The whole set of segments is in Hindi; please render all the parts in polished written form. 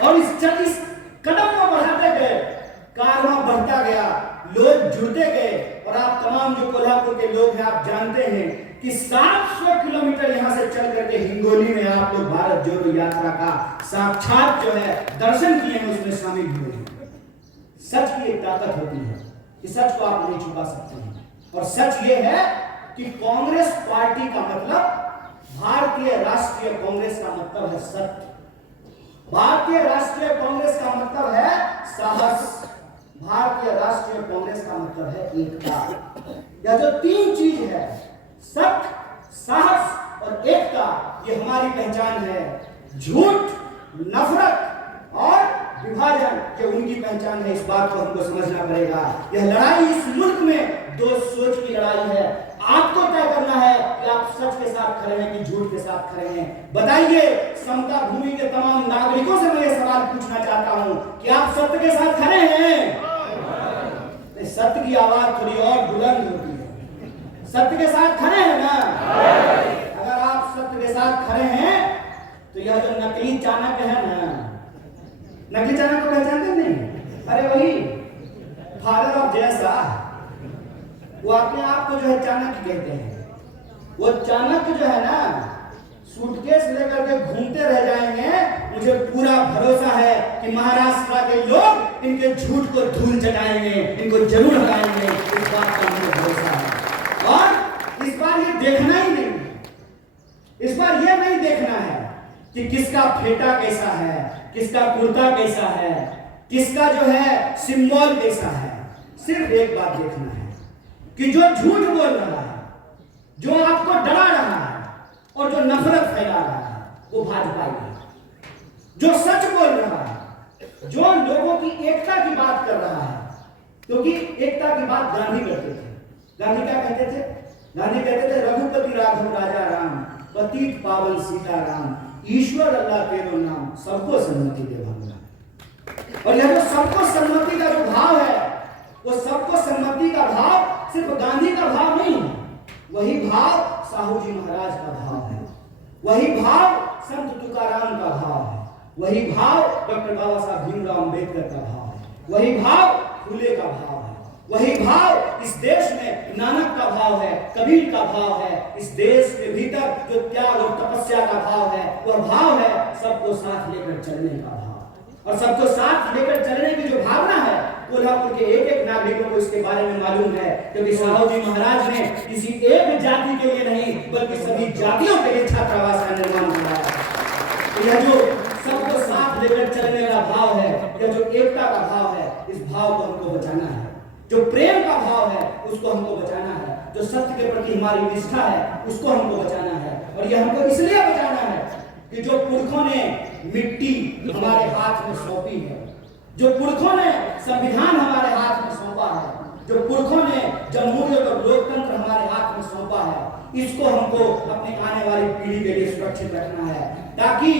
और इस कदम को बढ़ाते गए, कारवां बढ़ता गया, लोग जुड़ते गए। और आप तमाम जो कोल्हापुर के लोग हैं, आप जानते हैं कि 700 किलोमीटर यहां से चल करके हिंगोली में आप लोग भारत जोड़ो यात्रा का साक्षात जो है दर्शन किए हैं, उसमें शामिल हुए हैं। सच की एक ताकत होती है कि सच को आप नहीं छुपा सकते हैं। और सच ये है कि कांग्रेस पार्टी का मतलब, भारतीय राष्ट्रीय कांग्रेस का मतलब है सत्य। भारतीय राष्ट्रीय कांग्रेस का मतलब है साहस। भारतीय राष्ट्रीय कांग्रेस का मतलब है एकता। यह जो तीन चीज है, सत्य, साहस और एकता, ये हमारी पहचान है। झूठ, नफरत और विभाजन, ये उनकी पहचान है। इस बात को हमको समझना पड़ेगा। यह लड़ाई इस मुल्क में दो सोच की लड़ाई है। आपको तय करना है कि आप सच के साथ खड़े हैं कि झूठ के साथ खड़े हैं। बताइए, समता भूमि के तमाम नागरिकों से मैं ये सवाल पूछना चाहता हूं कि आप सत्य के साथ खड़े हैं? सत्य की आवाज थोड़ी और बुलंद होती है। सत्य के साथ खड़े हैं ना? अगर आप सत्य के साथ खड़े हैं तो यह जो नकली चाणक्य है ना, नकली चाणक्य को पहचानते नहीं? अरे वही फादर ऑफ जैसा, वो अपने आप को जो है चाणक्य कहते हैं। वो चाणक्य जो है ना, सूटकेस लेकर के घूमते रह जाएंगे। मुझे पूरा भरोसा है कि महाराष्ट्र के लोग इनके झूठ को धूल चटाएंगे, इनको जरूर हटाएंगे। इस बात का मुझे भरोसा है। और इस बार ये देखना ही नहीं, इस बार ये नहीं देखना है कि किसका फेटा कैसा है, किसका कुर्ता कैसा है, किसका जो है सिंबल कैसा है। सिर्फ एक बात देखना है कि जो झूठ बोल रहा है, जो आपको डरा रहा है और जो नफरत फैला रहा है, वो भाजपा ही है। जो सच बोल रहा है, जो लोगों की एकता की बात कर रहा है, क्योंकि एकता की बात गांधी करते थे। गांधी क्या कहते थे? गांधी कहते थे, रघुपति राघव राजा राम, पतित पावन सीता राम, ईश्वर अल्लाह तेरो नाम, सबको सम्मति दे भगवान। और यह जो सबको सम्मति का जो भाव है, वो सबको सम्मति का भाव सिर्फ गांधी का भाव नहीं है। वही भाव साहू जी महाराज का भाव है, वही भाव संत तुकाराम का भाव है, वही भाव डॉक्टर बाबा साहब भीमराव अंबेडकर का भाव है, वही भाव फुले का भाव है, वही भाव इस देश में नानक का भाव है, कबीर का भाव है। इस देश के भीतर जो त्याग और तपस्या का भाव है, वह भाव है सबको साथ लेकर चलने का भाव। और सबको साथ लेकर चलने की जो भावना है, कोल्हापुर के एक एक नागरिकों को इसके बारे में मालूम है। क्योंकि साहू जी महाराज ने किसी एक जाति के लिए नहीं, बल्कि सभी जातियों के लिए छात्रावास का निर्माण कराया। तो यह जो सबको साथ लेकर चलने का भाव है, यह जो एकता का भाव है, इस भाव को हमको बचाना है। जो प्रेम का भाव है, उसको हमको बचाना है। जो सत्य के प्रति हमारी निष्ठा है, उसको हमको बचाना है। और यह हमको इसलिए बचाना है कि जो पुरखों ने मिट्टी हमारे हाथ में सौंपी है, जो पुरखों ने संविधान हमारे हाथ में सौंपा है, जो पुरखों ने जमहूरियत और लोकतंत्र हमारे हाथ में सौंपा है, इसको हमको अपने आने वाली पीढ़ी के लिए सुरक्षित रखना है। ताकि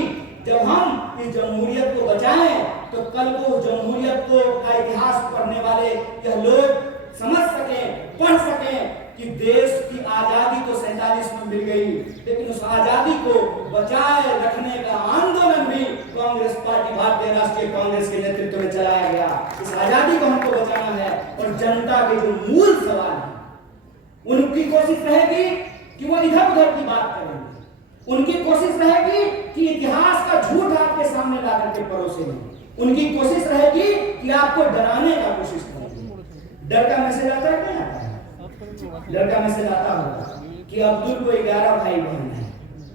जब हम इस जमहूरियत को बचाएं, तो कल को जमहूरियत को का इतिहास पढ़ने वाले यह लोग समझ सकें, पढ़ सकें कि देश की आजादी तो 47 में मिल गई, लेकिन उस आजादी को बचाए रखने का आंदोलन भी कांग्रेस पार्टी, भारतीय राष्ट्रीय कांग्रेस के नेतृत्व में चलाया गया। इस आजादी को हमको बचाना है। और जनता के जो मूल सवाल है, उनकी कोशिश रहेगी कि वो इधर उधर की बात करेंगे। उनकी कोशिश रहेगी कि इतिहास का झूठ आपके सामने ला करके परोसेंगे। उनकी कोशिश रहेगी कि आपको डराने का कोशिश करेंगे। डर का मैसेज आता है, क्या आता है? डर का मैसेज आता होगा कि अब्दुल को 11 भाई बहन है।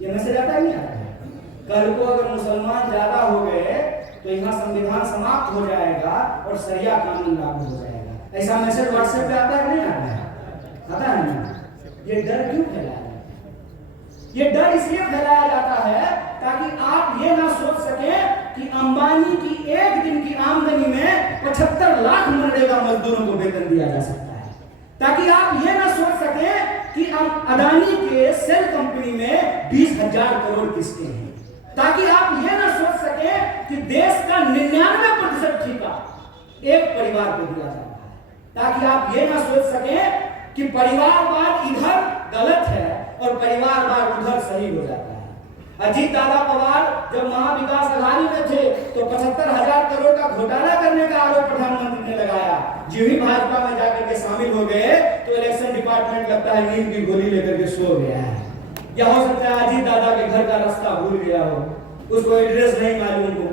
ये मैसेज आता नहीं आता है? कल को अगर मुसलमान ज्यादा हो गए तो यहाँ संविधान समाप्त हो जाएगा और शरिया कानून लागू हो जाएगा। ऐसा मैसेज व्हाट्सएप पे आता है नहीं आता है? आता है ना? ये डर क्यों फैलाया? ये डर इसलिए फैलाया जाता है ताकि आप ये ना सोच सकें कि अंबानी की एक दिन की आमदनी में 75 लाख मनरेगा मजदूरों को वेतन दिया जा सकता है। ताकि आप ये ना सोच सकें कि अदानी के सेल कंपनी में 20,000 करोड़ किस्तें हैं। ताकि आप ये ना सोच सकें कि देश का 99% ठेका एक परिवार को दिया जाता है। ताकि आप ये ना सोच सकें कि परिवारवाद इधर गलत है और परिवार बार उधर शहीद हो जाता है। अजीत दादा पवार जब महाविकास अघाड़ी में थे तो 75,000 करोड़ का घोटाला करने का आरोप प्रधानमंत्री ने लगाया। जो ही भाजपा में जाकर के शामिल हो गए तो इलेक्शन डिपार्टमेंट लगता है नींद की गोली लेकर के सो गया है, या हो सकता है अजीत दादा के घर का रास्ता भूल गया हो, उसको एड्रेस नहीं मालूम हो।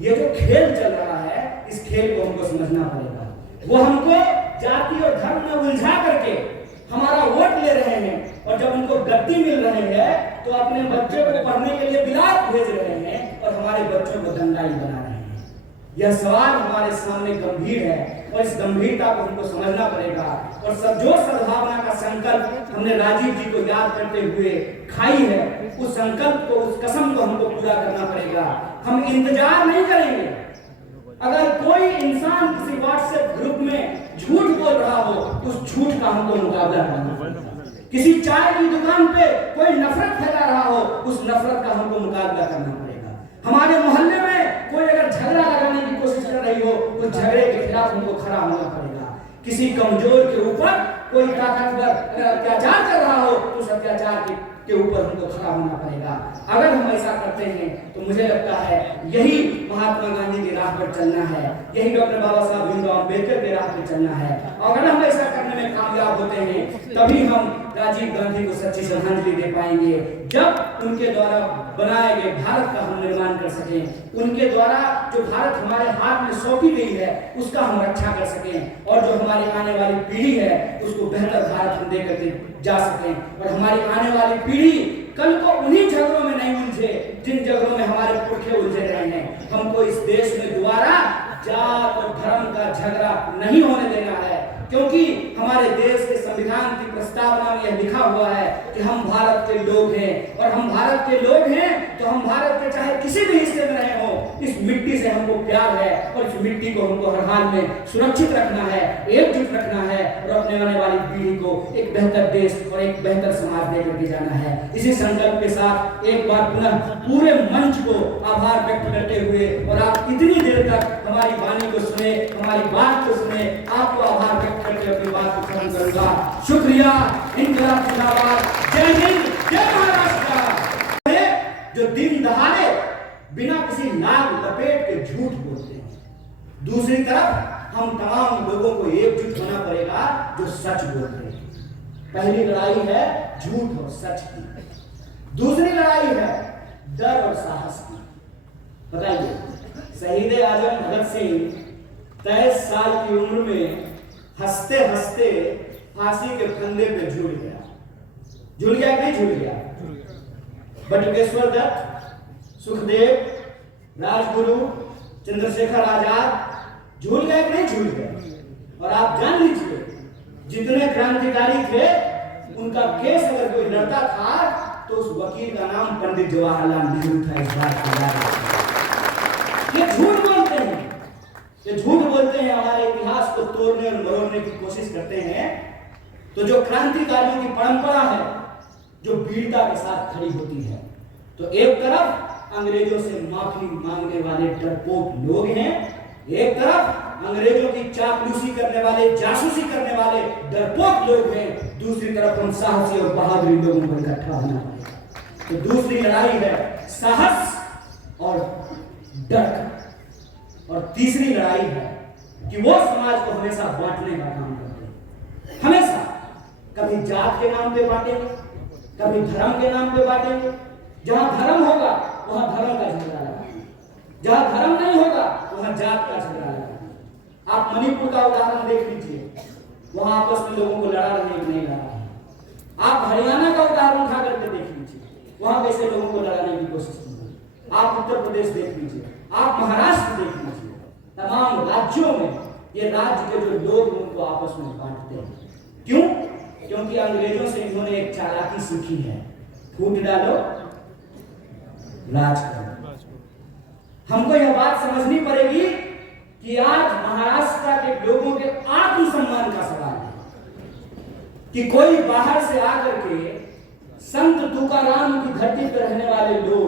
ये जो खेल चल रहा है, इस खेल को हमको समझना पड़ेगा। वो हमको जाति और धर्म में उलझा करके हमारा वोट ले रहे हैं, और जब उनको गद्दी मिल रहे हैं तो अपने बच्चों को पढ़ने के लिए बिलात भेज रहे हैं और हमारे बच्चों को दंगाई बना रहे हैं। यह सवाल हमारे सामने गंभीर है और इस गंभीरता को हमको समझना पड़ेगा। और सब जो सद्भावना का संकल्प हमने राजीव जी को याद करते हुए खाई है, उस संकल्प को, उस कसम को हमको पूरा करना पड़ेगा। हम इंतजार नहीं करेंगे। अगर कोई इंसान किसी व्हाट्सएप ग्रुप में झूठ बोल रहा हो, उस झूठ का हमको मुकाबला करना पड़ेगा। किसी चाय की दुकान पे कोई नफरत फैला रहा हो, उस नफरत का हमको मुकाबला करना पड़ेगा। हमारे मोहल्ले में कोई अगर झगड़ा लगाने की कोशिश कर रही हो, उस झगड़े के खिलाफ हमको खड़ा होना पड़ेगा। किसी कमजोर के ऊपर कोई ताकतवर अगर अत्याचार कर रहा हो, तो उस अत्याचार के ऊपर हमको खड़ा होना पड़ेगा। अगर हम ऐसा करते हैं तो मुझे लगता है यही महात्मा गांधी की राह पर चलना है, यही डॉक्टर बाबा साहब भीमराव अम्बेडकर की राह पर चलना है। और अगर हम ऐसा करने में कामयाब होते हैं तभी हम राजीव गांधी को सच्ची श्रद्धांजलि दे पाएंगे। जब उनके द्वारा बनाए गए भारत का हम निर्माण कर सकें, उनके द्वारा जो भारत हमारे हाथ में सौंपी गई है उसका हम रक्षा कर सकें, और जो हमारी आने वाली पीढ़ी है उसको बेहतर भारत हम दे करके जा सकें, और हमारी आने वाली पीढ़ी कल को उन्हीं झगड़ों में नहीं उलझे जिन झगड़ों में हमारे पुरखे उलझे रहे हैं। हमको इस देश में दोबारा जात और धर्म का झगड़ा नहीं होने देना है, क्योंकि हमारे देश के संविधान की प्रस्तावना में यह लिखा हुआ है कि हम भारत के लोग हैं, और हम भारत के लोग हैं तो हम भारत के चाहे किसी भी हिस्से में रहे हो, इस मिट्टी से हमको प्यार है, और इस मिट्टी को हमको हर हाल में सुरक्षित रखना है, एकजुट रखना है, और अपने आने वाली पीढ़ी को एक बेहतर देश और एक बेहतर समाज दे करके जाना है। इसी संकल्प के साथ एक बार पुनः पूरे मंच को आभार व्यक्त करते हुए, और आप इतनी देर तक हमारी वाणी को सुने, हमारी बात को सुने, आपको आभार व्यक्त करके अपनी बात को खत्म करूंगा। शुक्रिया। इंकलाब जिंदाबाद। जय हिंद, जय महाराष्ट्र। जो दिन दहाड़े बिना किसी नाग लपेट के झूठ बोलते हैं, दूसरी तरफ हम तमाम लोगों को एकजुट होना पड़ेगा जो सच बोलते हैं। पहली लड़ाई है झूठ और सच की, दूसरी लड़ाई है डर और साहस की। बताइए, शहीद आजम भगत सिंह 23 साल की उम्र में हंसते हंसते फांसी के फंदे पे झूल गया। झूल गया कि नहीं झूल गया? बटुकेश्वर दत्त, सुखदेव, राजगुरु, चंद्रशेखर आजाद झूल गए कि नहीं झूल गए? और आप जान लीजिए, जितने क्रांतिकारी थे उनका केस अगर कोई लड़ता था तो उस वकील का नाम पंडित जवाहरलाल नेहरू था। इस बात को याद रखिए। ये झूठ बोलते हैं, ये झूठ बोलते हैं, हमारे इतिहास को तोड़ने और मरोड़ने की कोशिश करते हैं। तो जो क्रांतिकारियों की परंपरा है जो वीरता के साथ खड़ी होती है, तो एक तरफ अंग्रेजों से माफी मांगने वाले डरपोक लोग हैं, एक तरफ अंग्रेजों की चापलूसी करने वाले, जासूसी करने वाले डरपोक लोग हैं, दूसरी तरफ हम साहसी और बहादुर लोगों को इकट्ठा होना पड़ेगा। तो दूसरी लड़ाई है साहस और डर, और तीसरी लड़ाई है कि वो समाज को हमेशा बांटने का काम करते हैं। हमेशा कभी जात के नाम पे बांटेंगे, कभी धर्म के नाम पे बांटेंगे। जहां धर्म होगा वहां धर्म का झगड़ा लगाएंगे, जहां धर्म नहीं होगा वहां जात का झगड़ा लगाएंगे। आप मणिपुर का उदाहरण देख लीजिए, वहां आपस में लोगों को लड़ा रहे नहीं लड़ा रहे। आप हरियाणा का उदाहरण उठा करके देख लीजिए, वहां कैसे लोगों को लड़ाने की कोशिश की। आप उत्तर प्रदेश देख लीजिए, आप महाराष्ट्र देख लीजिए, तमाम राज्यों में ये राज्य के जो लोग उनको आपस में बांटते हैं। क्यों? क्योंकि अंग्रेजों से इन्होंने एक चालाकी सीखी है, फूट डालो राज करो। हमको यह बात समझनी पड़ेगी कि आज महाराष्ट्र के लोगों के आत्मसम्मान का सवाल है कि कोई बाहर से आकर के संत तुकाराम की धरती पर रहने वाले लोग,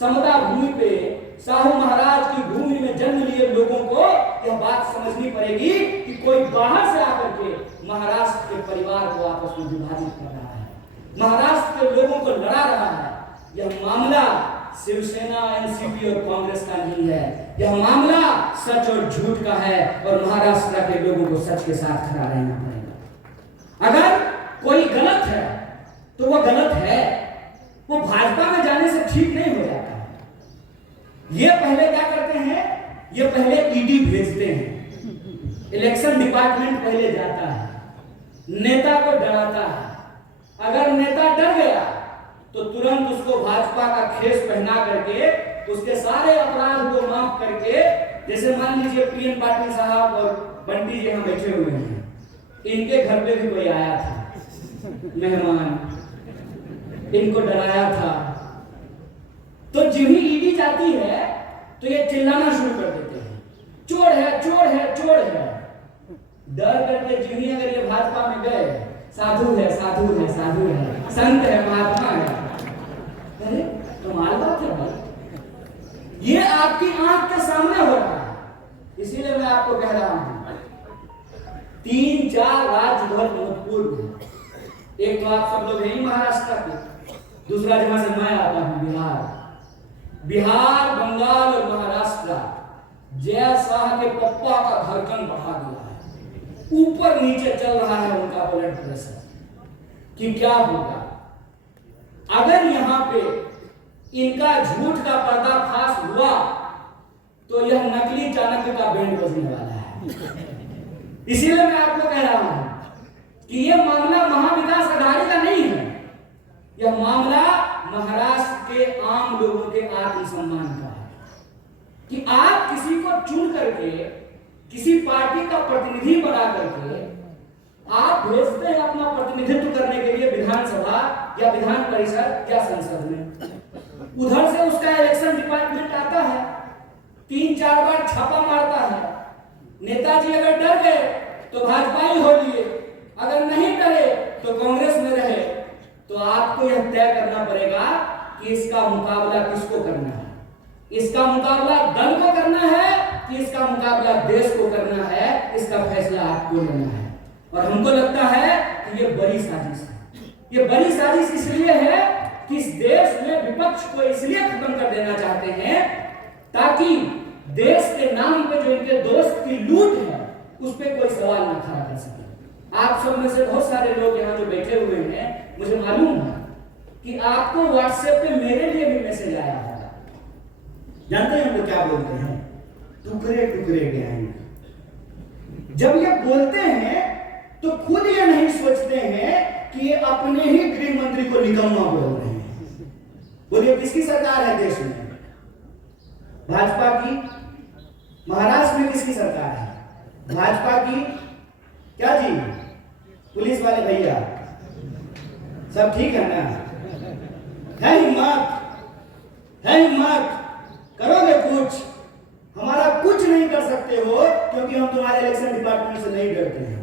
समता भूमि पे साहू महाराज की भूमि में जन्म लिए लोगों को यह बात समझनी पड़ेगी कि कोई बाहर से आकर के महाराष्ट्र के परिवार को आपस में विभाजित कर रहा है। महाराष्ट्र के लोगों को लड़ा रहा है। यह मामला शिवसेना, एनसीपी और कांग्रेस का नहीं है, यह मामला सच और झूठ का है और महाराष्ट्र के लोगों को सच के साथ खड़ा रहना पड़ेगा। अगर कोई गलत है तो वो गलत है, वो भाजपा में जाने से ठीक नहीं हो जाता है। ये पहले क्या करते हैं, ये पहले ईडी भेजते हैं, इलेक्शन डिपार्टमेंट पहले जाता है, नेता को डराता है। अगर नेता डर गया तो तुरंत उसको भाजपा का खेस पहना करके उसके सारे अपराध को माफ करके, जैसे मान लीजिए पीएन पाटिल साहब और बंटी जी यहाँ बैठे हुए हैं, इनके घर पे भी कोई आया था मेहमान, इनको डराया था, तो जब ही ईडी जाती है तो ये चिल्लाना शुरू कर देते हैं, चोर है, चोर है, चोर है। डर करके जिन्हीं अगर ये भाजपा में गए, साधु है, साधु है, साधु है, संत है, महात्मा है, अरे कमाल बात है भाई। ये आपकी आंख के सामने हो रहा है, इसीलिए मैं आपको कह रहा हूं 3-4 राज्य बहुत महत्वपूर्ण है। एक तो आप सब लोग यही महाराष्ट्र के, दूसरा जहां से मैं आता हूं बिहार, बंगाल और महाराष्ट्र जय शाह के पप्पा का धड़कन बढ़ा दिया है, ऊपर नीचे चल रहा है उनका ब्लड प्रेशर कि क्या होगा अगर यहां पे इनका झूठ का पर्दाफाश हुआ तो यह नकली चाणक्य का बैंड बजने वाला है। इसीलिए मैं आपको कह रहा हूं कि यह मामला महाविकास अघाड़ी का नहीं है, यह मामला महाराष्ट्र के आम लोगों के आत्मसम्मान का है कि आप किसी को चुन करके किसी पार्टी का प्रतिनिधि बना करके आप भेजते हैं अपना प्रतिनिधित्व करने के लिए विधानसभा या विधान परिषद या संसद में। उधर से उसका इलेक्शन डिपार्टमेंट आता है, 3-4 बार छापा मारता है। नेताजी अगर डर गए तो भाजपा ही हो लिए, अगर नहीं डरे तो कांग्रेस में रहे। तो आपको यह तय करना पड़ेगा कि इसका मुकाबला किसको करना है, इसका मुकाबला दल को करना है कि इसका मुकाबला देश को करना है, इसका फैसला आपको लेना है। और हमको लगता है कि ये बड़ी साजिश है। ये बड़ी साजिश इसलिए है कि इस देश में विपक्ष को इसलिए खत्म कर देना चाहते हैं ताकि देश के नाम पे जो इनके दोस्त की लूट है उस पे कोई सवाल न खड़ा कर सके। आप सब में से बहुत सारे लोग यहाँ जो बैठे हुए हैं, मुझे मालूम है कि आपको व्हाट्सएप पे मेरे लिए भी मैसेज आया होगा। जानते हैं हम लोग क्या बोलते हैं, टुकड़े टुकड़े गैंग। जब ये बोलते हैं तो खुद ये नहीं सोचते हैं कि ये अपने ही गृह मंत्री को निकम्मा बोल रहे हैं। बोलिए किसकी सरकार है देश में? भाजपा की। महाराष्ट्र में किसकी सरकार है? भाजपा की। क्या जी पुलिस वाले भैया सब ठीक है ना? है हिम्मत, है हिम्मत, करोगे कुछ? हमारा कुछ नहीं कर सकते हो क्योंकि हम तुम्हारे इलेक्शन डिपार्टमेंट से नहीं डरते हैं,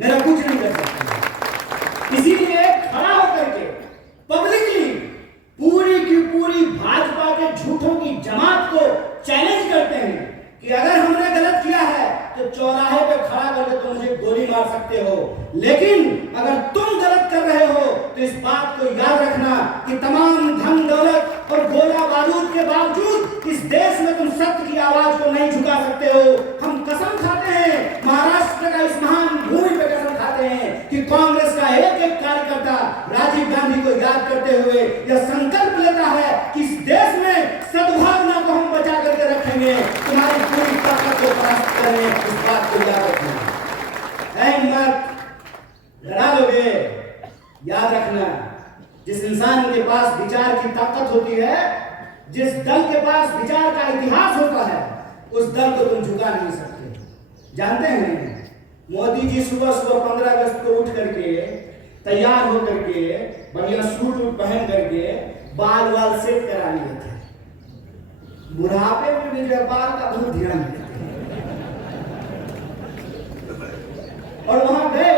मेरा कुछ नहीं कर सकते। इसीलिए खड़ा होकर के पब्लिकली पूरी की पूरी भाजपा के झूठों की जमात को चैलेंज करते हैं कि अगर हमने गलत किया है तो चौराहे पे खड़ा करके तुम मुझे गोली मार सकते हो, लेकिन अगर तुम गलत कर रहे हो तो इस बात को याद रखना कि तमाम धन दौलत और गोला बारूद के बावजूद इस देश में तुम सत्य की आवाज को नहीं झुका सकते हो। हम कसम खाते हैं, महाराष्ट्र का इस महान भूमि पे कसम खाते हैं कि कांग्रेस का एक एक कार्यकर्ता राजीव गांधी को याद करते हुए यह संकल्प लेता है कि इस देश में सद्भावना को हम बचा करके रखेंगे, तुम्हारी पूरी ताकत को परास्त करेंगे। इस बात को याद रखना है, हिम्मत लड़ा लोगे। याद रखना, जिस इंसान के पास विचार की ताकत होती है, जिस दल के पास विचार का इतिहास होता है, उस दल को तुम झुका नहीं सकते। जानते हैं मोदी जी सुबह सुबह 15 अगस्त को उठ करके तैयार होकर के बढ़िया सूट वूट पहन करके बाल वाल सेट करा लिए थे। बुढ़ापे में भी बाल का बहुत ध्यान देते हैं। और वहां गए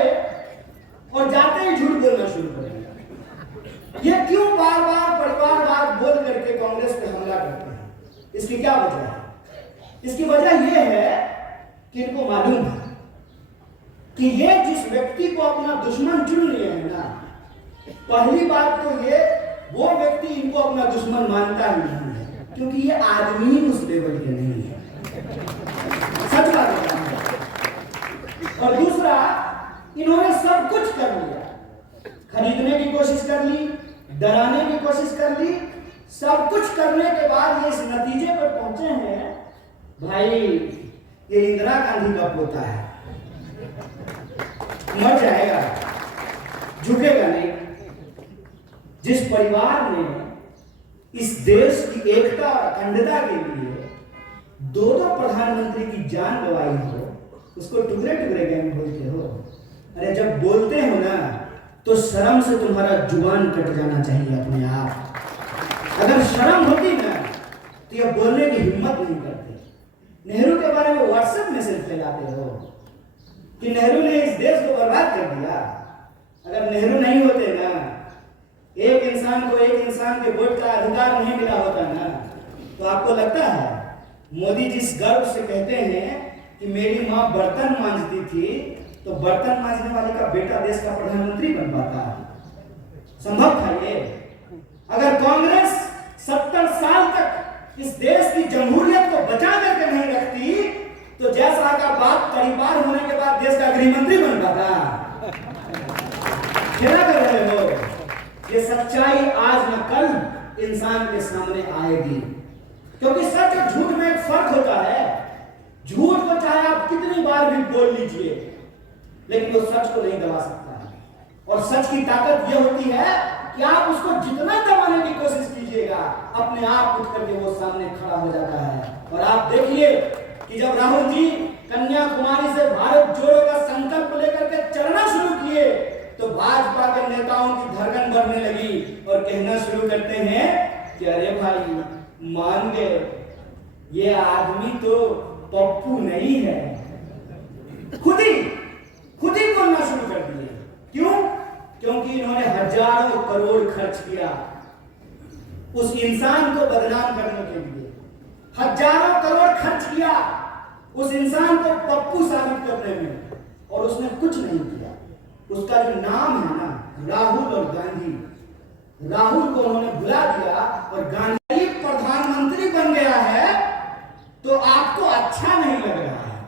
और जाते ही झूठ बोलना शुरू कर दिया। ये क्यों बार बार परिवारवाद बोल करके कांग्रेस पे हमला करते हैं? इसकी क्या वजह है? इसकी वजह यह है कि इनको मालूम है कि ये जिस व्यक्ति को अपना दुश्मन चुन लिए हैं ना, पहली बात तो ये, वो व्यक्ति इनको अपना दुश्मन मानता ही नहीं है, क्योंकि ये आदमी उस लेवल के नहीं है। सच बात है। और दूसरा, इन्होंने सब कुछ कर लिया, खरीदने की कोशिश कर ली, डराने की कोशिश कर ली, सब कुछ करने के बाद ये इस नतीजे पर पहुंचे हैं, भाई ये इंदिरा गांधी का पोता है, मर जाएगा, झुकेगा नहीं। जिस परिवार ने इस देश की एकता और अखंडता के लिए दो प्रधानमंत्री की जान गंवाई हो, उसको टुकड़े टुकड़े गैंग बोलते हो। अरे जब बोलते हो ना, तो शर्म से तुम्हारा जुबान कट जाना चाहिए अपने आप। अगर शर्म होती ना, तो यह बोलने की हिम्मत नहीं करते। नेहरू के बारे में व्हाट्सएप मैसेज फैलाते हो कि नेहरू ने इस देश को बर्बाद कर दिया। अगर नेहरू नहीं होते ना, एक इंसान को एक इंसान के वोट का अधिकार नहीं मिला होता ना, तो आपको लगता है मोदी जिस गर्व से कहते हैं कि मेरी माँ बर्तन मांजती थी, तो बर्तन मांजने वाले का बेटा देश का प्रधानमंत्री बन पाता? संभव था ये? अगर कांग्रेस 70 साल तक इस देश की जमहूरियत को बचा करके नहीं रखती, तो जैसा का बाप परिवार होने के बाद देश का गृह मंत्री बन पाता। क्या कर रहे हो? ये सच्चाई आज न कल इंसान के सामने आएगी, क्योंकि सच और झूठ में एक फर्क होता है। झूठ को चाहे आप कितनी बार भी बोल लीजिए, लेकिन वो सच को नहीं दबा सकता है। और सच की ताकत यह होती है कि आप उसको जितना दबाने की कोशिश कीजिएगा, अपने आप उठ करके वो सामने खड़ा हो जाता है। और आप देखिए कि जब राहुल जी कन्याकुमारी से भारत जोड़ो का संकल्प लेकर के चलना शुरू किए, तो भाजपा के नेताओं की धड़कन बढ़ने लगी और कहना शुरू करते हैं कि अरे भाई मान गए, ये आदमी तो पप्पू नहीं है। खुद ही बोलना शुरू कर दिए। क्यों? क्योंकि इन्होंने हजारों करोड़ खर्च किया उस इंसान को बदनाम करने के लिए। हजारों करोड़ खर्च किया उस इंसान को पप्पू साबित करने में, और उसने कुछ नहीं किया। उसका जो नाम है ना, राहुल और गांधी, राहुल को उन्होंने भुला दिया और गांधी प्रधानमंत्री बन गया है, तो आपको अच्छा नहीं लग रहा है?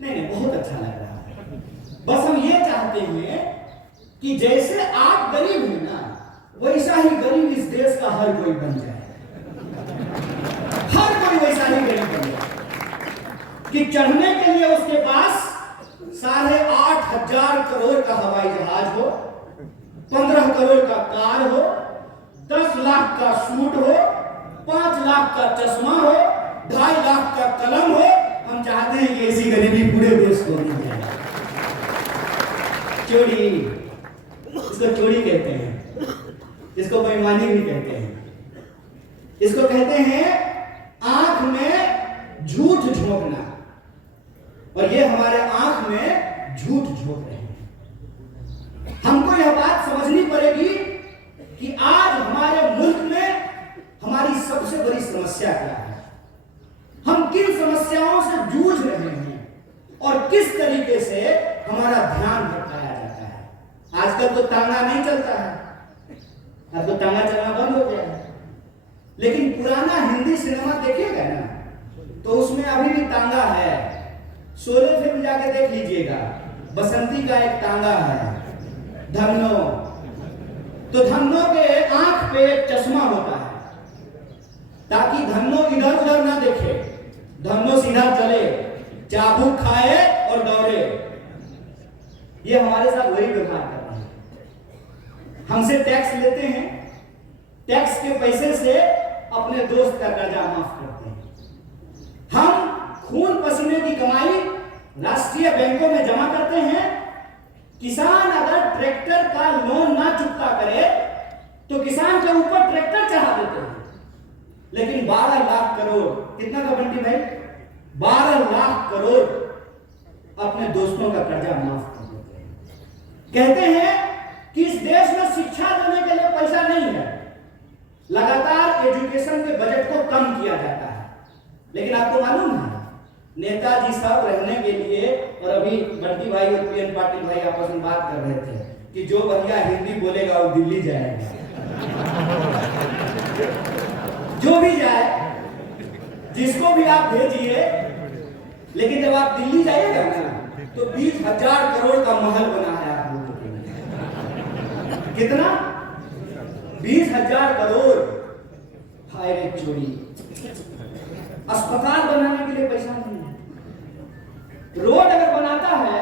नहीं, बहुत अच्छा लग रहा है। बस हम ये चाहते हैं कि जैसे आप गरीब हैं ना, वैसा ही गरीब इस देश का हर कोई बन जाए। हर कोई वैसा ही गरीब बन जाए कि चढ़ने के लिए उसके पास 8,500 करोड़ का हवाई जहाज हो, 15 करोड़ का कार हो, 10 लाख का सूट हो, 5 लाख का चश्मा हो, 2.5 लाख का कलम हो। हम चाहते हैं कि ऐसी गरीबी पूरे देश को मिल जाए। चोरी, इसको चोरी कहते हैं, इसको बेईमानी भी कहते हैं, इसको कहते हैं आंख में झूठ झोंकना। और ये हमारे आंख में झूठ झोंक रहे हैं। हमको यह बात समझनी पड़ेगी कि आज हमारे मुल्क में हमारी सबसे बड़ी समस्या क्या है, हम किन समस्याओं से जूझ रहे हैं और किस तरीके से हमारा ध्यान भटकाया जाता है। आजकल तो तांगा नहीं चलता है, अब तो तांगा चलना बंद हो गया है। लेकिन पुराना हिंदी सिनेमा देखिएगा ना, तो उसमें अभी भी तांगा है। शोले फिल्म जाके देख लीजिएगा, बसंती का एक तांगा है, धन्नो। तो धन्नो के आंख पे एक चश्मा होता है, ताकि धन्नो इधर उधर ना देखे, धन्नो सीधा चले, चाबुक खाए और दौड़े। ये हमारे साथ वही व्यवहार कर रहे हैं। हमसे टैक्स लेते हैं, टैक्स के पैसे से अपने दोस्त का कर्जा माफ करते हैं। हम खून पसीने की कमाई राष्ट्रीय बैंकों में जमा करते हैं। किसान अगर ट्रैक्टर का लोन ना चुकता करे, तो किसान के ऊपर ट्रैक्टर चढ़ा देते हैं। लेकिन 12 लाख करोड़, कितना का बंटी भाई, 12 लाख करोड़ अपने दोस्तों का कर्जा माफ कर देते हैं। कहते हैं कि इस देश में शिक्षा देने के लिए पैसा नहीं है, लगातार एजुकेशन के बजट को कम किया जाता है। लेकिन आपको मालूम है, नेताजी साहब रहने के लिए, और अभी बंटी भाई और पीएन पाटिल भाई आपस में बात कर रहे थे, कि जो भैया हिंदी बोलेगा वो दिल्ली जाएगा। जो भी जाए, जिसको भी आप भेजिए, लेकिन जब आप दिल्ली जाइएगा ना तो 20,000 करोड़ का महल बना है आप लोगों के लिए। कितना? 20,000 करोड़। हाय रे चोरी, अस्पताल बनाने के लिए पैसा नहीं है। रोड अगर बनाता है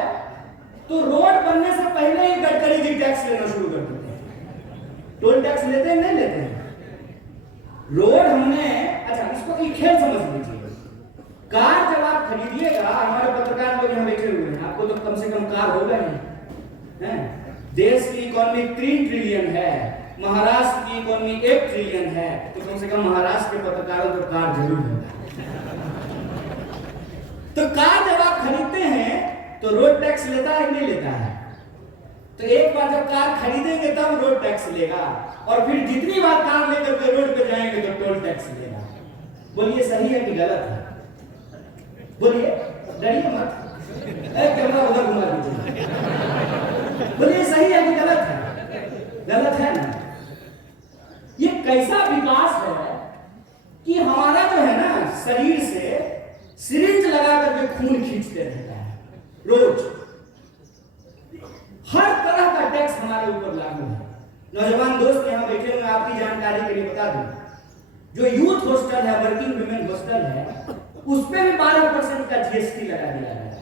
तो रोड बनने से पहले ही गडकरी जी टैक्स लेना शुरू कर देते हैं। टोल टैक्स लेते हैं नहीं लेते हैं? रोड हमने, अच्छा इसको एक खेल समझ लीजिए। कार जब आप खरीदिएगा, हमारे पत्रकार लोग यहाँ बैठे हुए हैं, आपको तो कम से कम कार होगा ही है। देश की इकोनॉमी 3 ट्रिलियन है, महाराष्ट्र की इकोनॉमी 1 ट्रिलियन है, तो कम से कम महाराष्ट्र के पत्रकारों को कार जरूर होगा। तो कार जब आप खरीदते हैं तो रोड टैक्स लेता है कि नहीं लेता है? तो एक बार जब कार खरीदेंगे तब रोड टैक्स लेगा, और फिर जितनी बार कार लेकर के रोड पे जाएंगे तो टोल टैक्स लेगा। बोलिए सही है कि गलत है? बोलिए, डरिए मत, कैमरा उधर घुमा दीजिए। बोलिए सही है कि गलत है? गलत है ना? ये कैसा विकास है कि हमारा जो है ना, शरीर से सिरिंज लगा करके खून खींचते रहता है रोज। हर तरह का टैक्स हमारे ऊपर लागू है। नौजवान दोस्त यहाँ बैठे हुए, आपकी जानकारी के लिए बता दूं, जो यूथ हॉस्टल है, वर्किंग वुमेन हॉस्टल है, उसपे भी 12% का जीएसटी लगा दिया गया है।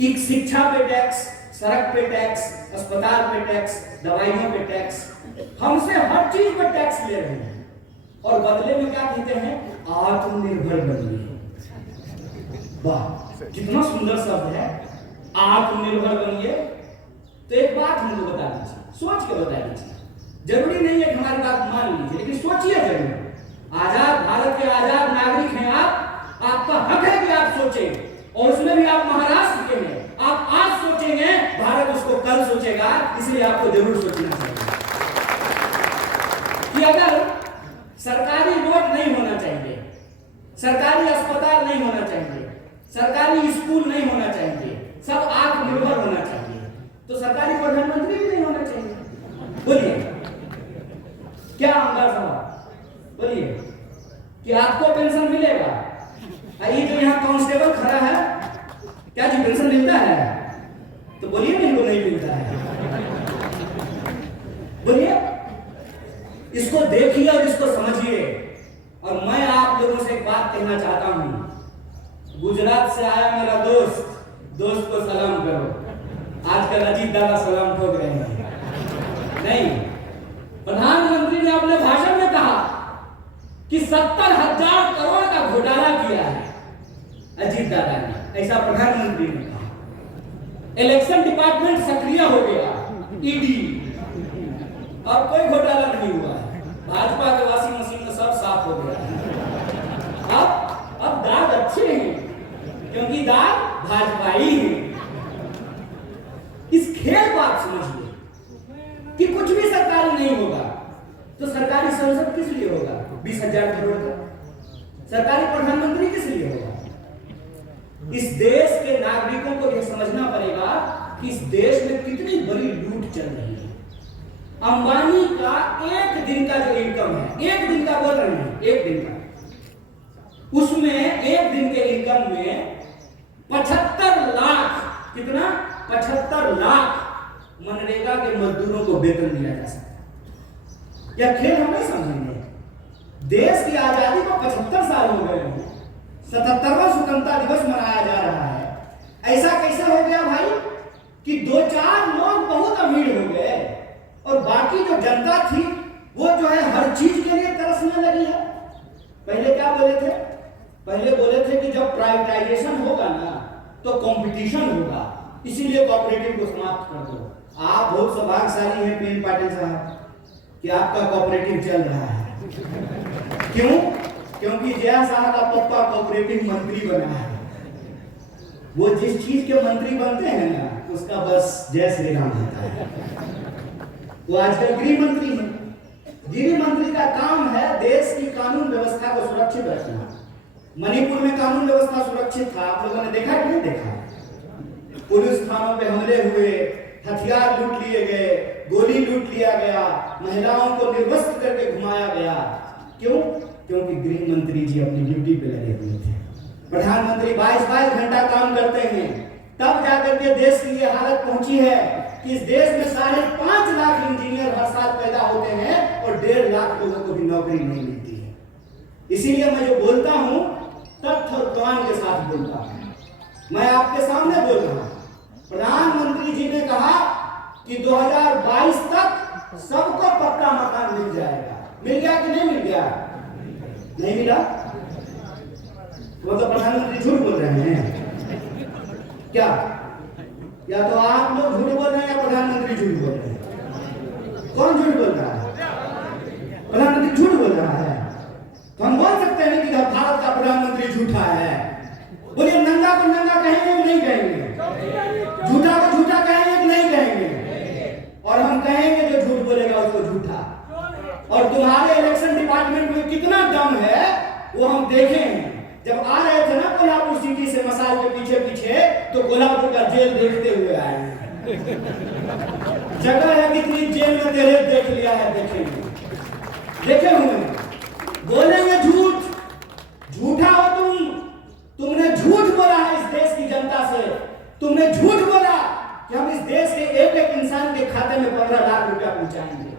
एक शिक्षा पे टैक्स, सड़क पे टैक्स, अस्पताल पे टैक्स, दवाइयों पे टैक्स, हमसे हर चीज पर टैक्स ले रहे हैं। और बदले में क्या कहते हैं? आत्मनिर्भर बनिए। वाह, कितना सुंदर शब्द है, आत्मनिर्भर बनिए। तो एक बात हमको बता दीजिए, सोच के बता दीजिए, जरूरी नहीं है कि हमारी बात मान लीजिए, लेकिन सोचिए जरूर। आजाद भारत के आजाद नागरिक हैं आप, आपका हक है कि आप सोचें, और उसमें भी आप महाराष्ट्र के हैं। आप आज सोचेंगे, भारत उसको कल सोचेगा, इसलिए आपको जरूर सोचना चाहिए कि अगर सरकारी रोड नहीं होना चाहिए, सरकारी अस्पताल नहीं होना चाहिए, सरकारी स्कूल नहीं होना चाहिए, सब आत्मनिर्भर होना चाहिए, तो सरकारी प्रधानमंत्री भी नहीं होना चाहिए। बोलिए क्या आमदार साहब, बोलिए कि आपको पेंशन मिलेगा? ये जो यहाँ कांस्टेबल खड़ा है, क्या जी पेंशन मिलता है? तो बोलिए नहीं, को नहीं मिलता है। बोलिए, इसको देखिए और इसको समझिए। और मैं आप लोगों से एक बात कहना चाहता हूं, गुजरात से आया मेरा दोस्त को सलाम करो। आजकल अजीत दादा सलाम ठोक रहे हैं। नहीं, प्रधानमंत्री ने अपने भाषण में कहा कि 70,000 करोड़ का घोटाला किया है अजीत दादा ने, ऐसा प्रधानमंत्री ने कहा। इलेक्शन डिपार्टमेंट सक्रिय हो गया, ईडी, अब कोई घोटाला नहीं हुआ है। भाजपा के वॉशिंग मशीन में सब साफ हो गया है। अब दाग अच्छे हैं, क्योंकि दाग भाजपाई है। इस खेल को आप समझिए कि कुछ भी सरकारी नहीं होगा तो सरकारी संसद किस लिए होगा? 20,000 करोड़ का सरकारी प्रधानमंत्री किस लिए होगा? इस देश के नागरिकों को यह समझना पड़ेगा कि इस देश में कितनी बड़ी लूट चल रही है। अंबानी का एक दिन का जो इनकम है, एक दिन का बोल रहे हैं, एक दिन का, उसमें एक दिन के इनकम में 75 लाख, कितना? 75 लाख मनरेगा के मजदूरों को वेतन दिया जा सकता है। यह खेल हम नहीं समझेंगे। देश की आजादी को 75 साल हो गए हैं, 77वां स्वतंत्रता दिवस मनाया जा रहा है। ऐसा कैसे हो गया भाई कि 2-4 लोग बहुत अमीर हो गए और बाकी जो जनता थी वो जो है हर चीज के लिए तरसने लगी है। पहले क्या बोले थे? पहले बोले थे कि जब प्राइवेटाइजेशन होगा ना तो कंपटीशन होगा, इसीलिए कोऑपरेटिव को समाप्त कर दो। आप बहुत सौभाग्यशाली हैं पीएन पाटिल साहब कि आपका कोऑपरेटिव चल रहा है। क्यों? क्योंकि जया साहब का पप्पा कोऑपरेटिव मंत्री बना है। वो जिस चीज के मंत्री बनते हैं ना, उसका बस जय श्री राम होता है। वो आजकल गृह मंत्री है। गृह मंत्री का काम है देश की कानून व्यवस्था को सुरक्षित रखना। मणिपुर में कानून व्यवस्था सुरक्षित था, आप लोगों ने देखा कि नहीं देखा? पुलिस थानों पे हमले हुए, हथियार लूट लिए गए, गोली लूट लिया गया, महिलाओं को निर्वस्त्र करके घुमाया गया। क्यों? क्योंकि गृह मंत्री जी अपनी ड्यूटी पे लगे हुए थे। प्रधानमंत्री 22-22 घंटा काम करते हैं, तब जाकर के देश की ये हालत पहुंची है कि इस देश में 5.5 लाख इंजीनियर हर साल पैदा होते हैं और 1.5 लाख लोगों को भी नौकरी नहीं मिलती है। इसीलिए मैं जो बोलता हूं तथ्य और प्रमाण के साथ बोलता हूं। मैं आपके सामने बोल रहा हूं, प्रधानमंत्री जी ने कहा कि 2022 तक सबको पक्का मकान मिल जाएगा। मिल गया कि नहीं मिल गया? नहीं मिला। मतलब प्रधानमंत्री झूठ बोल रहे हैं क्या? या तो आप लोग झूठ बोल रहे हैं या प्रधानमंत्री झूठ बोल रहे हैं? कौन झूठ बोल रहा है? प्रधानमंत्री झूठ बोल रहा है। तो हम बोल सकते हैं कि भारत का प्रधानमंत्री झूठा है। बोलिए, नंगा को नंगा कहेंगे कि नहीं कहेंगे? झूठा को झूठा कहेंगे कि नहीं कहेंगे? और हम कहेंगे जो झूठ बोलेगा उसको झूठा। और तुम्हारे इलेक्शन डिपार्टमेंट में कितना दम है वो हम देखे हैं। जब आ रहे थे ना कोल्हापुर सिटी से मसाल के पीछे पीछे, तो कोल्हापुर का जेल देखते हुए आए। जगह है कितनी जेल में तेरे देख लिया है, देखेंगे, देखे हुए। बोलेंगे झूठ, झूठा हो तुमने झूठ बोला है इस देश की जनता से। तुमने झूठ बोला कि हम इस देश के एक एक इंसान के खाते में 15 लाख रुपया पहुंचाएंगे।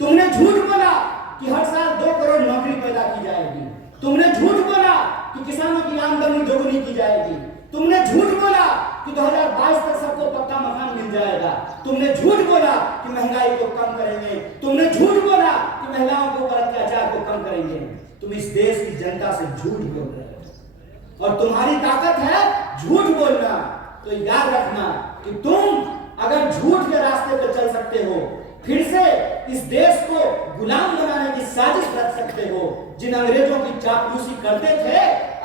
तुमने झूठ बोला कि हर साल 2 करोड़ नौकरी पैदा की जाएगी। तुमने झूठ बोला कि किसानों की आमदनी दोगुनी की जाएगी। तुमने झूठ बोला कि 2022 तक सबको पक्का मकान मिल जाएगा। तुमने झूठ बोला कि महंगाई को कम करेंगे। तुमने झूठ बोला कि महिलाओं के ऊपर अत्याचार को कम करेंगे। तुम इस देश की जनता से झूठ बोल रहे हो और तुम्हारी ताकत है झूठ बोलना। तो याद रखना कि तुम अगर झूठ के रास्ते पर चल सकते हो, फिर से इस देश को गुलाम बनाने की साजिश रच सकते हो। जिन अंग्रेजों की चापलूसी करते थे,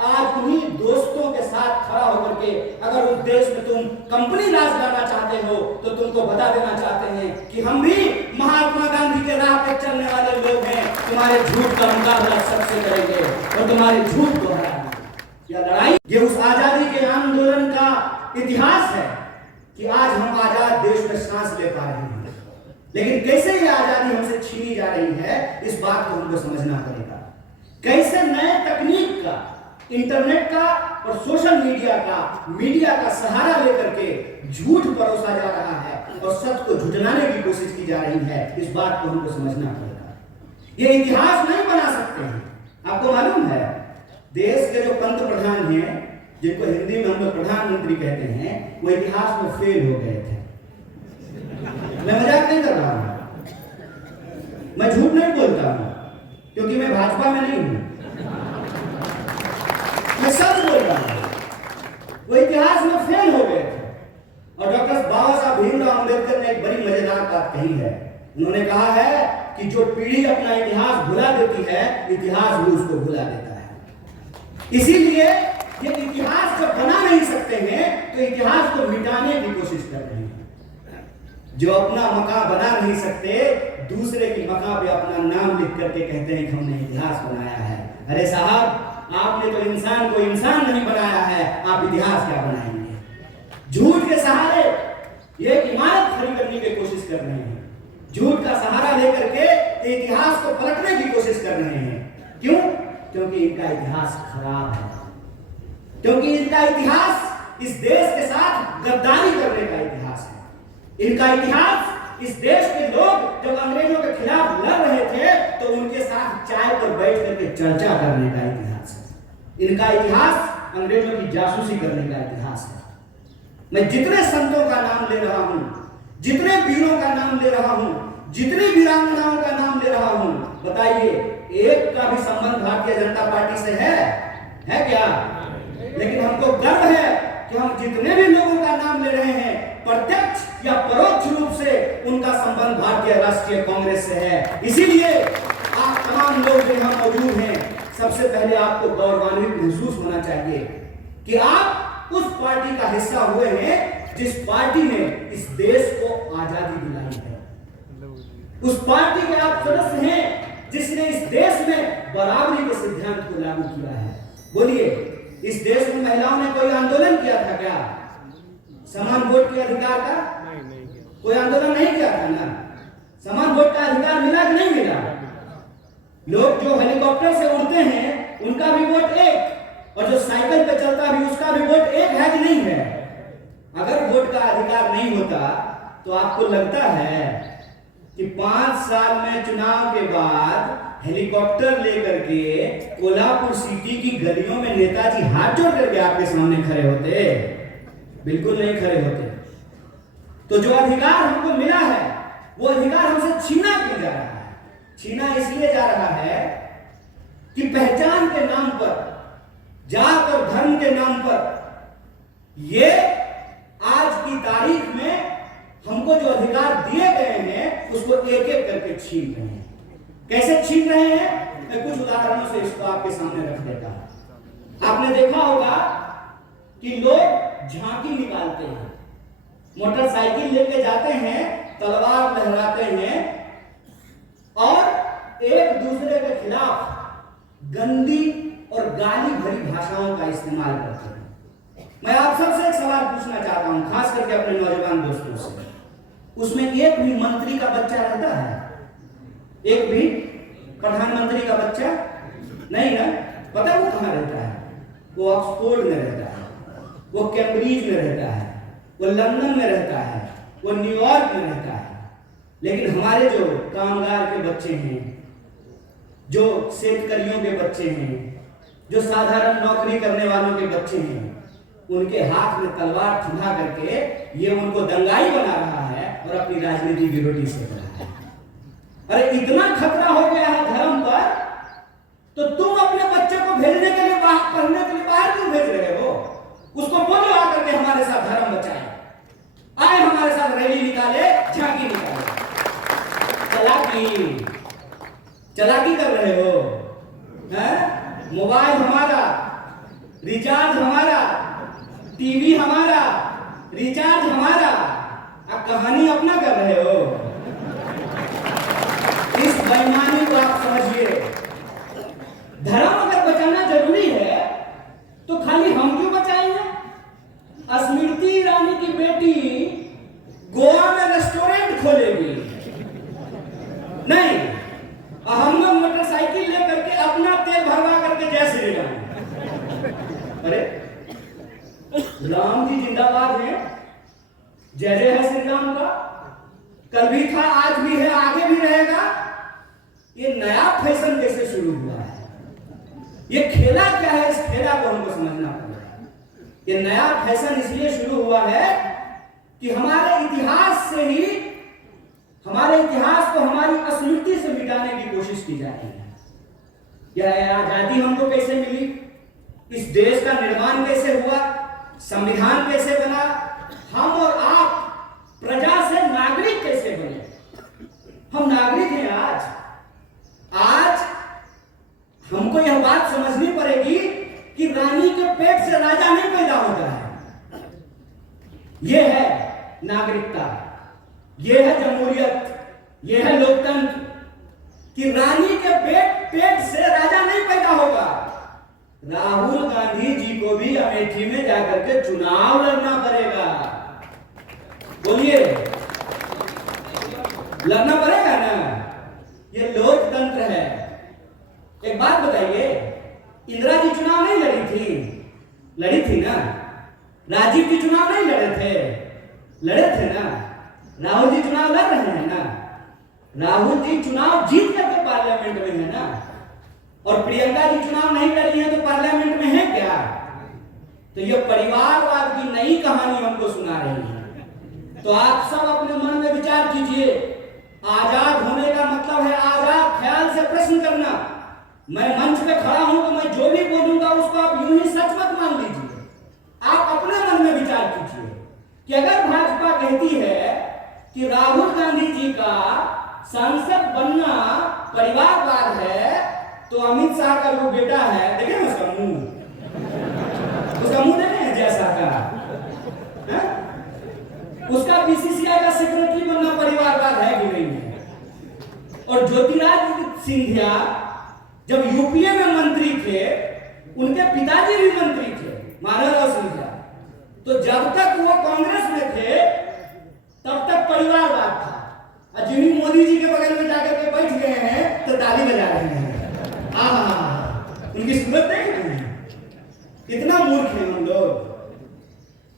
आज उन्हीं दोस्तों के साथ खड़ा होकर के अगर उस देश में तुम कंपनी राज लाना चाहते हो, तो तुमको बता देना चाहते हैं कि हम भी महात्मा गांधी के राह पे चलने वाले लोग हैं। तुम्हारे झूठ का मुकाबला सबसे करेंगे और तुम्हारे झूठ को हराएंगे। यह लड़ाई, ये उस आजादी के आंदोलन का इतिहास है कि आज हम आजाद देश में सांस ले पा रहे हैं। लेकिन कैसे ये आजादी हमसे छीनी जा रही है, इस बात को हमको समझना पड़ेगा। कैसे नए तकनीक का, इंटरनेट का और सोशल मीडिया का सहारा लेकर के झूठ परोसा जा रहा है और सत्य को झुठलाने की कोशिश की जा रही है, इस बात को हमको समझना पड़ेगा। ये इतिहास नहीं बना सकते हैं। आपको मालूम है, देश के जो पंत प्रधान हैं, जिनको हिंदी में हम लोग प्रधानमंत्री कहते हैं, वो इतिहास में फेल हो गए थे। मैं मजाक नहीं कर रहा हूं, मैं झूठ नहीं बोलता हूं, क्योंकि मैं भाजपा में नहीं हूं, मैं सच बोल रहा हूं। वो इतिहास में फेल हो गए थे। और डॉक्टर बाबा साहब भीमराव अंबेडकर ने एक बड़ी मजेदार बात कही है। उन्होंने कहा है कि जो पीढ़ी अपना इतिहास भुला देती है, इतिहास भी उसको भुला देता है। इसीलिए ये इतिहास जब बना नहीं सकते हैं, तो इतिहास को मिटाने की कोशिश कर रहे हैं। जो अपना मकान बना नहीं सकते, दूसरे की मकान पे अपना नाम लिख करके कहते हैं कि हमने इतिहास बनाया है। अरे साहब, आपने तो इंसान को इंसान नहीं बनाया है, आप इतिहास क्या बनाएंगे? झूठ के सहारे ये इमारत खड़ी करने की कोशिश कर रहे हैं। झूठ का सहारा लेकर के इतिहास को पलटने की कोशिश कर रहे हैं। क्यों? क्योंकि इनका इतिहास खराब है। क्योंकि इनका इतिहास इस देश के साथ गद्दारी करने का इतिहास है। इनका इतिहास इस देश के लोग जब अंग्रेजों के खिलाफ लड़ रहे थे, तो उनके साथ चाय पर बैठ करके चर्चा करने का इतिहास है। इनका इतिहास अंग्रेजों की जासूसी करने का इतिहास है। मैं जितने संतों का नाम ले रहा हूं, जितने वीरों का नाम ले रहा हूं, जितनी वीरांगनाओं का नाम ले रहा हूं, बताइए एक का भी संबंध भारतीय जनता पार्टी से है क्या? लेकिन हमको गर्व है कि हम जितने भी लोगों का नाम ले रहे हैं, प्रत्यक्ष या परोक्ष रूप से उनका संबंध भारतीय राष्ट्रीय कांग्रेस से है। इसीलिए आप तमाम लोग जो यहां मौजूद हैं, सबसे पहले आपको गौरवान्वित महसूस होना चाहिए कि आप उस पार्टी का हिस्सा हुए हैं जिस पार्टी ने इस देश को आजादी दिलाई है। उस पार्टी के आप सदस्य हैं जिसने इस देश में बराबरी के सिद्धांत को लागू किया है। बोलिए, इस देश में महिलाओं ने कोई आंदोलन किया था क्या? समान वोट के अधिकार का कोई आंदोलन नहीं किया था ना। समान वोट का अधिकार मिला कि नहीं मिला? लोग जो हेलीकॉप्टर से उड़ते हैं उनका भी वोट एक, और जो साइकिल पे चलता भी उसका भी वोट एक है कि नहीं है? अगर वोट का अधिकार नहीं होता तो आपको लगता है कि 5 साल में चुनाव के बाद हेलीकॉप्टर लेकर के कोल्हापुर सिटी की गलियों में नेताजी हाथ जोड़ करके आपके सामने खड़े होते? बिल्कुल नहीं खड़े होते। तो जो अधिकार हमको मिला है वो अधिकार हमसे छीना क्यों जा रहा है? छीना इसलिए जा रहा है कि पहचान के नाम पर, जात और धर्म के नाम पर ये आज की तारीख में हमको जो अधिकार दिए गए हैं उसको एक एक करके छीन रहे हैं। कैसे छीन रहे हैं? मैं कुछ उदाहरणों से इसको आपके सामने रख देता हूं। आपने देखा होगा कि लोग झांकी निकालते हैं, मोटरसाइकिल लेके जाते हैं, तलवार लहराते हैं और एक दूसरे के खिलाफ गंदी और गाली भरी भाषाओं का इस्तेमाल करते हैं। मैं आप सबसे एक सवाल पूछना चाहता हूं, खास करके अपने नौजवान दोस्तों से। उसमें एक भी मंत्री का बच्चा रहता है? एक भी प्रधानमंत्री का बच्चा नहीं ना? पता है वो कहां रहता है? वो ऑक्सफोर्ड में रहता है, वो कैम्ब्रिज में रहता है, वो लंदन में रहता है, वो न्यूयॉर्क में रहता है। लेकिन हमारे जो कामगार के बच्चे हैं, जो शेतकरियों के बच्चे हैं, जो साधारण नौकरी करने वालों के बच्चे हैं, उनके हाथ में तलवार थमा करके ये उनको दंगाई बना रहा है और अपनी राजनीति की रोटी सेक रहा है। अरे इतना खतरा हो गया है धर्म पर, तो तुम अपने बच्चे को भेजने के लिए, पढ़ने के लिए बाहर क्यों भेज रहे हो? उसको बोलो आकर के हमारे साथ धर्म बचाए, आए हमारे साथ रैली निकाले, झांकी निकाले। चलाकी कर रहे हो, हैं? मोबाइल हमारा, रिचार्ज हमारा, टीवी हमारा, रिचार्ज हमारा, अब कहानी अपना कर रहे हो। इस बेईमानी को आप समझिए। धर्म अगर बचाना जरूरी है तो खाली हम क्यों बचाएंगे? स्मृति ईरानी की बेटी गोवा में रेस्टोरेंट खोलेगी नहीं, हम लोग मोटरसाइकिल लेकर के अपना तेल भरवा करके जय श्री राम। अरे राम जी जिंदाबाद है, जय जय है श्री राम का। कल भी था, आज भी है, आगे भी रहेगा। ये नया फैशन कैसे शुरू हुआ है? ये खेला क्या है? इस खेला को हमको समझना पड़ेगा। ये नया फैशन इसलिए शुरू हुआ है कि हमारे इतिहास से ही, हमारे इतिहास को हमारी स्मृति से मिटाने की कोशिश की जा रही है। यह आजादी हमको कैसे मिली? इस देश का निर्माण कैसे हुआ? संविधान कैसे बना? हम और आप प्रजा से नागरिक कैसे बने? हम नागरिक हैं आज हमको यह बात समझनी पड़ेगी कि रानी के पेट से राजा नहीं पैदा होता है। यह है नागरिकता, यह है जमहूरियत, यह है लोकतंत्र कि रानी के पेट से राजा नहीं पैदा होगा। राहुल गांधी जी को भी अमेठी में जाकर के चुनाव लड़ना पड़ेगा। बोलिए, लड़ना पड़ेगा ना? ये लोकतंत्र है। एक बात बताइए, इंदिरा जी चुनाव नहीं लड़ी थी? लड़ी थी ना। राजीव जी चुनाव नहीं लड़े थे ना। राहुल जी चुनाव लड़ रहे हैं ना। राहुल जी चुनाव जीत करके पार्लियामेंट में है ना। और प्रियंका जी चुनाव नहीं लड़ी है तो पार्लियामेंट में है क्या? तो ये परिवारवाद की नई कहानी हमको सुना रही है। तो आप सब अपने मन में विचार कीजिए। आजाद होने का मतलब है आजाद ख्याल से प्रश्न करना। मैं मंच पे खड़ा हूं तो मैं जो भी बोलूंगा उसको आप यूं ही सच मत मान लीजिए। आप अपने मन में विचार कीजिए कि अगर भाजपा कहती है कि राहुल गांधी जी का सांसद बनना परिवारवाद है, तो अमित शाह का जो बेटा है, देखें उसका मुंह देखें जैसा का, उसका बीसीसीआई का सेक्रेटरी बनना परिवारवाद है कि नहीं है? और ज्योतिरादित्य सिंधिया जब यूपीए में मंत्री थे, उनके पिताजी भी मंत्री थे, माधवराव सिंधिया। तो जब तक वो कांग्रेस में थे तब तक परिवारवाद था, और जिन्हीं मोदी जी के बगल में जाकर के बैठ गए हैं तो ताली बजा रहे हैं। हाँ, उनकी सूरत देख रहे हैं। इतना मूर्ख है हम लोग,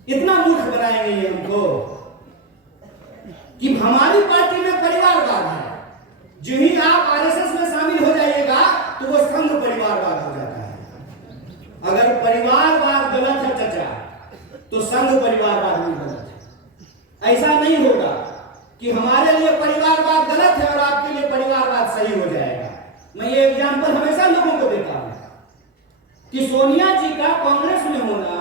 इतना मूर्ख बनाएंगे ये हमको कि हमारी पार्टी में परिवारवाद है। जो ही आप आरएसएस में शामिल हो जाइएगा तो वो संघ परिवारवाद हो जाता है। अगर परिवारवाद गलत है चाचा, तो संघ परिवारवाद भी गलत है। ऐसा नहीं होगा कि हमारे लिए परिवारवाद गलत है और आपके लिए परिवारवाद सही हो जाएगा। मैं ये एग्जांपल हमेशा लोगों को देता हूं कि सोनिया जी का कांग्रेस में होना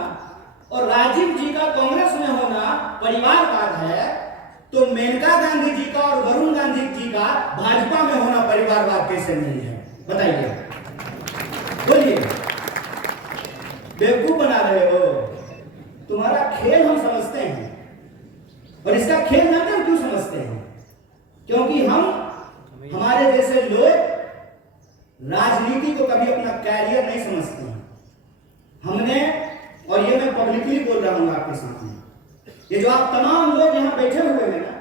और राजीव जी का कांग्रेस में होना परिवारवाद है, तो मेनका गांधी जी का और वरुण गांधी जी का भाजपा में होना परिवारवाद कैसे नहीं है? बताइए, बोलिए। बेवकूफ बना रहे हो। तुम्हारा खेल हम समझते हैं, और इसका खेल जानते हैं क्यों समझते हैं? क्योंकि हमारे जैसे लोग राजनीति को कभी अपना कैरियर नहीं समझते हैं। हमने, और ये मैं पब्लिकली बोल रहा हूं आपके सामने, ये जो आप तमाम लोग यहां बैठे हुए हैं ना,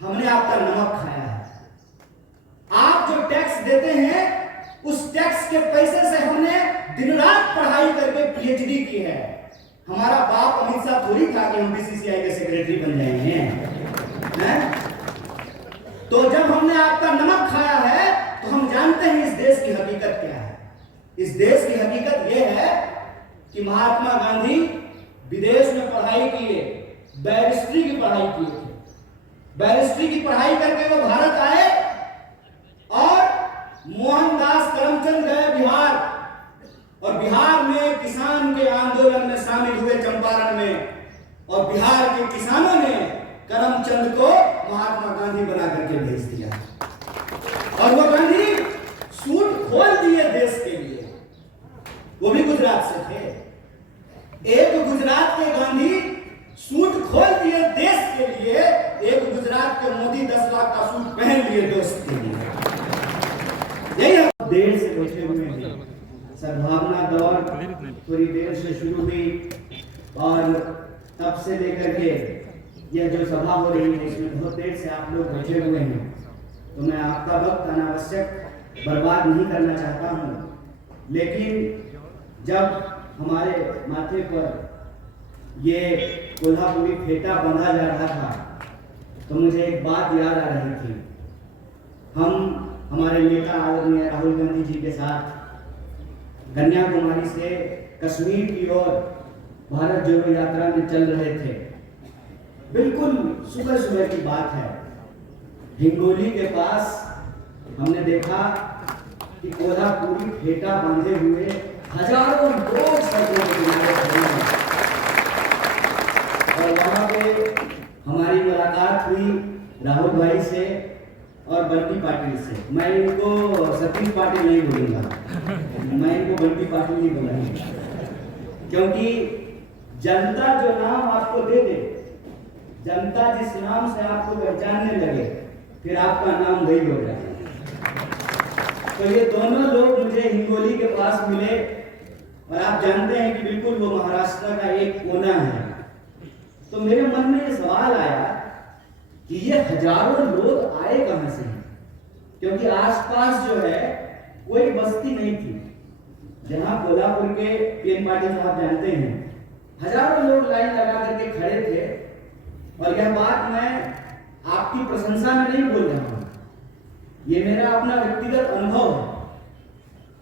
हमने आपका नमक खाया है। आप जो टैक्स देते हैं, उस टैक्स के पैसे से हमने दिन रात पढ़ाई करके पीएचडी की है। हमारा बाप अमित शाह थोड़ी था कि हम बीसीसीआई के सेक्रेटरी बन जाएंगे हैं? तो जब हमने आपका नमक खाया है तो हम जानते हैं इस देश की हकीकत क्या है। इस देश की हकीकत यह है कि महात्मा गांधी विदेश में पढ़ाई किए, बैरिस्ट्री की पढ़ाई किए थे। बैरिस्ट्री की पढ़ाई करके वो भारत आए और मोहनदास करमचंद गए बिहार, और बिहार में किसान के आंदोलन में शामिल हुए चंपारण में, और बिहार के किसानों ने करमचंद को महात्मा गांधी बना करके भेज दिया। और वो गांधी सूट खोल दिए देश के लिए, वो भी गुजरात से थे। एक गुजरात के गांधी सूट खोल दिए देश के लिए, एक गुजरात के मोदी 10 लाख का सूट पहन लिए दोस्त के लिए। यही हम देर से बैठे हुए हैं। सद्भावना दौर थोड़ी देर से शुरू हुई, और तब से लेकर के यह जो सभा हो रही है इसमें बहुत देर से आप लोग बैठे हुए हैं। तो मैं आपका वक्त अनावश्यक बर्बाद नहीं करना चाहता हूं, लेकिन जब हमारे माथे पर ये कोल्हापुरी फेटा बांधा जा रहा था तो मुझे एक बात याद आ रही थी। हम हमारे नेता आदरणीय राहुल गांधी जी के साथ कन्याकुमारी से कश्मीर की ओर भारत जोड़ो यात्रा में चल रहे थे। बिल्कुल सुबह सुबह की बात है। हिंगोली के पास हमने देखा कि कोल्हापुरी फेटा बांधे हुए हजारों लोग सड़कों के किनारे खड़े हैं, और वहां पे हमारी मुलाकात हुई राहुल भाई से और बंटी पाटिल से। मैं इनको सतीश पाटिल नहीं बोलूंगा, मैं इनको बंटी पाटिल ही बोलूंगा, क्योंकि जनता जो नाम आपको दे दे, जनता जिस नाम से आपको पहचानने लगे, फिर आपका नाम वही हो जाए। तो ये दोनों लोग मुझे हिंगोली के पास मिले, और आप जानते हैं कि बिल्कुल वो महाराष्ट्र का एक कोना है। तो मेरे मन में ये सवाल आया कि ये हजारों लोग आए कहां से हैं, क्योंकि आसपास जो है कोई बस्ती नहीं थी। जहां कोल्हापुर के पीएन पाटिल साहब जानते हैं, हजारों लोग लाइन लगा करके खड़े थे। और यह बात मैं आपकी प्रशंसा में नहीं बोल रहा हूं, ये मेरा अपना व्यक्तिगत अनुभव है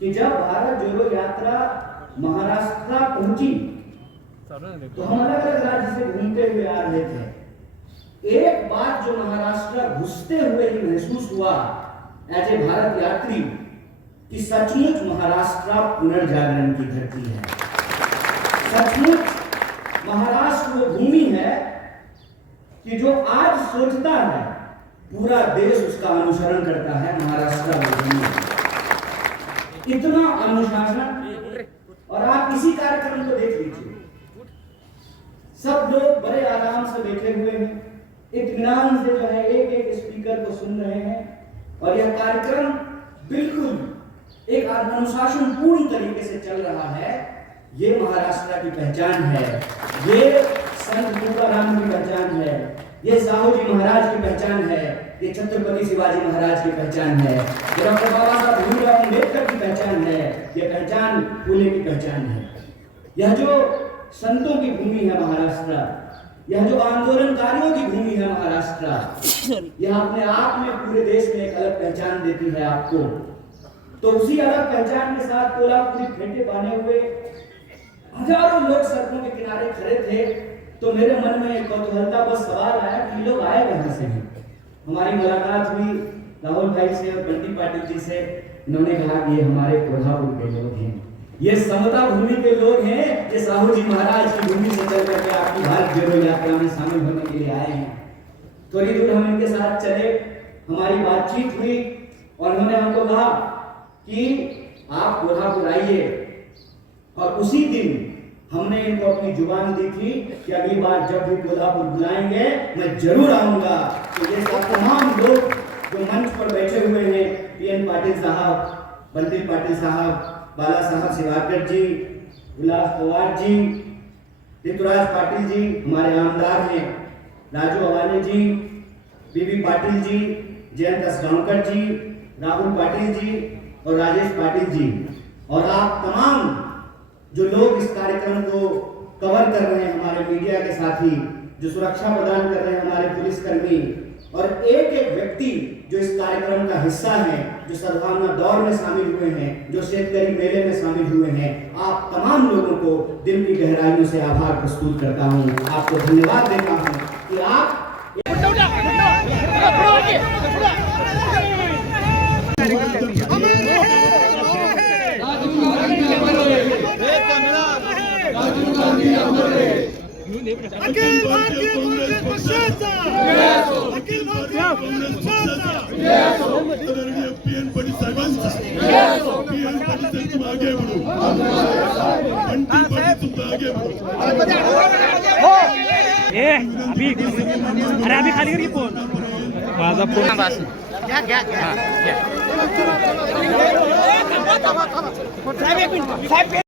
कि जब भारत जोड़ो यात्रा महाराष्ट्र पहुंची तो हम अलग अलग राज्य से घूमते हुए आ रहे थे। एक बात जो महाराष्ट्र घुसते हुए ही महसूस हुआ एज ए भारत यात्री, कि सचमुच महाराष्ट्र पुनर्जागरण की धरती है। सचमुच महाराष्ट्र वो भूमि है कि जो आज सोचता है पूरा देश उसका अनुसरण करता है। महाराष्ट्र वो भूमि इतना अनुशासन, और आप इसी कार्यक्रम को देख लीजिए, सब लोग बड़े आराम से बैठे हुए हैं, इत्मीनान से जो है एक एक स्पीकर को सुन रहे हैं, और यह कार्यक्रम बिल्कुल एक अनुशासन पूर्ण तरीके से चल रहा है। ये महाराष्ट्र की पहचान है, ये संत तुकाराम की पहचान है, ये साहू जी महाराज की पहचान है, ये छत्रपति शिवाजी महाराज की पहचान है, ये डॉक्टर बाबा साहब भीमराव अम्बेडकर की पहचान है, ये पहचान फूले की पहचान है। यह जो संतों की भूमि है महाराष्ट्र, यह जो आंदोलनकारियों की भूमि है महाराष्ट्र, यह अपने आप में पूरे देश में एक अलग पहचान देती है आपको। तो उसी अलग पहचान के साथ कोल्हापुरी फेंटे बांधे हुए हजारों लोग सड़कों के किनारे खड़े थे। तो मेरे मन में एक कौतूहलता बस सवाल आया कि लोग आए कहां से हैं। हमारी मुलाकात हुई राहुल भाई से और बंटी पाटिल जी से। इन्होंने कहा कि ये हमारे कोल्हापुर के लोग हैं, ये समता भूमि के लोग हैं, ये साहू जी महाराज की भूमि से चल करके आपकी भारत जोड़ो यात्रा में शामिल होने के लिए आए हैं। थोड़ी दूर हम इनके साथ चले, हमारी बातचीत हुई और उन्होंने हमको कहा कि आप कोल्हापुर आइए। और उसी दिन हमने इनको अपनी जुबान दी थी कि अगली बार जब भी कोल्हापुर बुलाएंगे मैं जरूर आऊंगा। तो ये सब तमाम लोग जो मंच पर बैठे हुए हैं, पीएन पाटिल साहब, बंटी पाटिल साहब, बाला साहब शिवाकर जी, उल्लास पवार जी, ऋतुराज पाटिल जी हमारे आमदार हैं, राजू अवानी जी, बीबी पाटिल जी, जयंत असगांवकर जी, राहुल पाटिल जी और राजेश पाटिल जी और आप तमाम जो लोग इस कार्यक्रम को कवर कर रहे हैं, हमारे मीडिया के साथी जो सुरक्षा प्रदान कर रहे हैं, हमारे पुलिसकर्मी और एक एक व्यक्ति जो इस कार्यक्रम का हिस्सा है, जो सद्भावना दौड़ में शामिल हुए हैं, जो शेतकरी मेले में शामिल हुए हैं, आप तमाम लोगों को दिल की गहराइयों से आभार प्रस्तुत करता हूं, आपको धन्यवाद देता हूं कि आप अखिल भारतीय काँग्रेस पक्षाचा अखिल भारतीय काँग्रेस पक्षाचा आदरणीय पीएन पाटील साहेबांचा पीएन पाटील साहेब तुम आगे बढ़ो, बंटी पाटील तुम आगे बढ़ो। अभी खाली कर फोन माझा फोन बस घ्या घ्या घ्या साहेब एक मिनिट साहेब